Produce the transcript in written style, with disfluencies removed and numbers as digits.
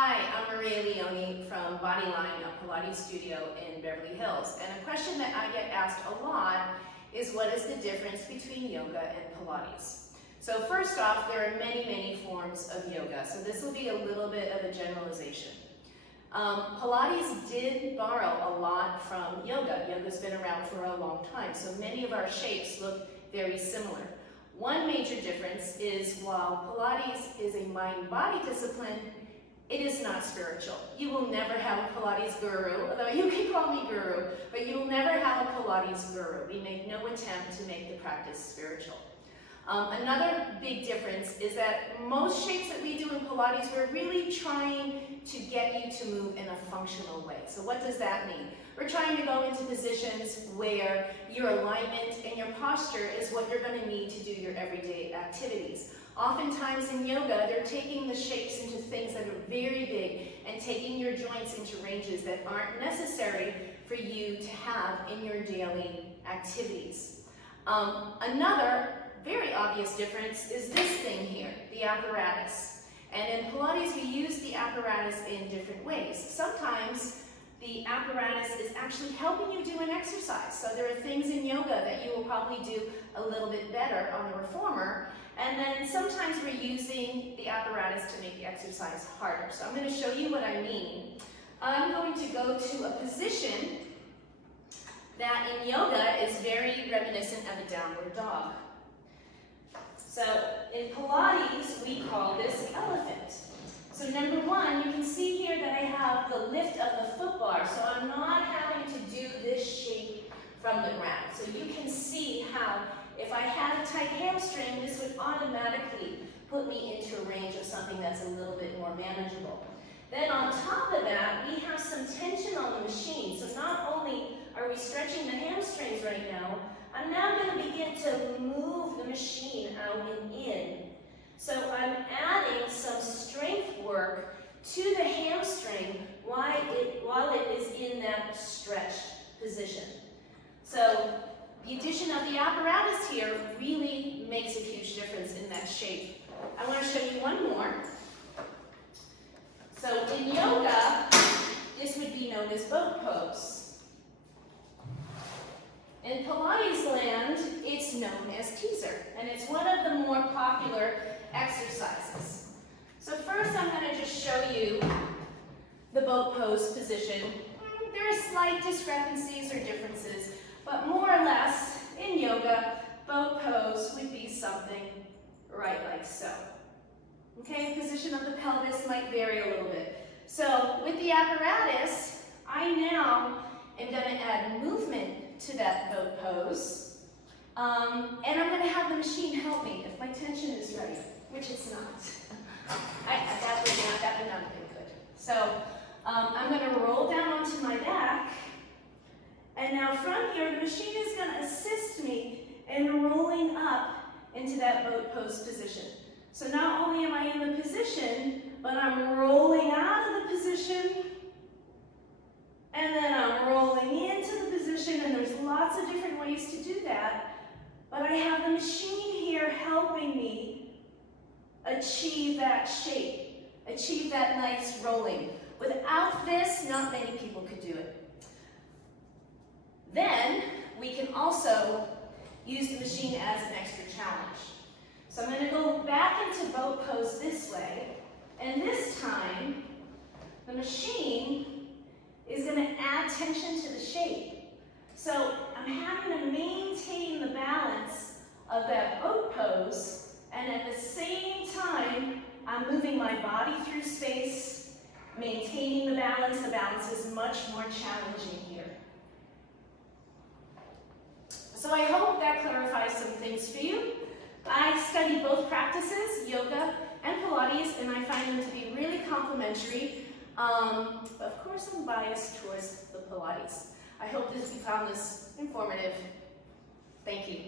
Hi, I'm Maria Leone from Bodyline, a Pilates studio in Beverly Hills. And a question that I get asked a lot is, what is the difference between yoga and Pilates? So first off, there are many forms of yoga. So this will be a little bit of a generalization. Pilates did borrow a lot from yoga. Yoga's been around for a long time, so many of our shapes look very similar. One major difference is, while Pilates is a mind-body discipline, it is not spiritual. You will never have a Pilates guru, although you can call me guru, but you will never have a Pilates guru. We make no attempt to make the practice spiritual. Another big difference is that most shapes that we do in Pilates, we're really trying to get you to move in a functional way. So what does that mean? We're trying to go into positions where your alignment and your posture is what you're going to need to do your everyday activities. Oftentimes in yoga, they're taking the shapes into things that are very big and taking your joints into ranges that aren't necessary for you to have in your daily activities. Another very obvious difference is this thing here, the apparatus. And in Pilates, we use the apparatus in different ways. Sometimes the apparatus is actually helping you do an exercise. So there are things in yoga that you will probably do a little bit better on the reformer. And then sometimes we're using the apparatus to make the exercise harder. So I'm going to show you what I mean. I'm going to go to a position that in yoga is very reminiscent of a downward dog. So in Pilates, we call this elephant. So number one, you can see here that I have the lift of the foot bar, so I'm not having to do this shape from the ground. So you can see how if I had a tight hamstring, this would automatically put me into a range of something that's a little bit more manageable. Then on top of that, we have some tension on the machine. So not only are we stretching the hamstrings right now, I'm now going to begin to move the machine out and in. So I'm adding some strength work to the hamstring while it is in that stretched position. So the addition of the apparatus here really makes a huge difference in that shape. I want to show you one more. So in yoga, this would be known as boat pose. In Pilates land, it's known as teaser, and it's one of the more popular exercises. So first I'm going to just show you the boat pose position. There are slight discrepancies or differences, but more or less in yoga, boat pose would be something right like so. Okay, position of the pelvis might vary a little bit. So with the apparatus, I now am going to add movement to that boat pose, and I'm going to have the machine help me if my tension is right, which it's not. That would not have been good. So I'm going to roll down onto my back, and now from here, the machine is going to assist me in rolling up into that boat pose position. So not only am I in the position, but I'm rolling out of the position, and then I'm rolling into the position, and there's lots of different ways to do that. But I have the machine here helping me achieve that shape, achieve that nice rolling. Without this, not many people could do it. Then we can also use the machine as an extra challenge. So I'm going to go back into boat pose this way, and this time the machine is going to add tension to the shape. So I'm having to maintain the balance of that boat pose, and at the same time, I'm moving my body through space, maintaining the balance. The balance is much more challenging here. So I hope that clarifies some things for you. I study both practices, yoga and Pilates, and I find them to be really complementary. Of course, I'm biased towards the Pilates. I hope you found this informative. Thank you.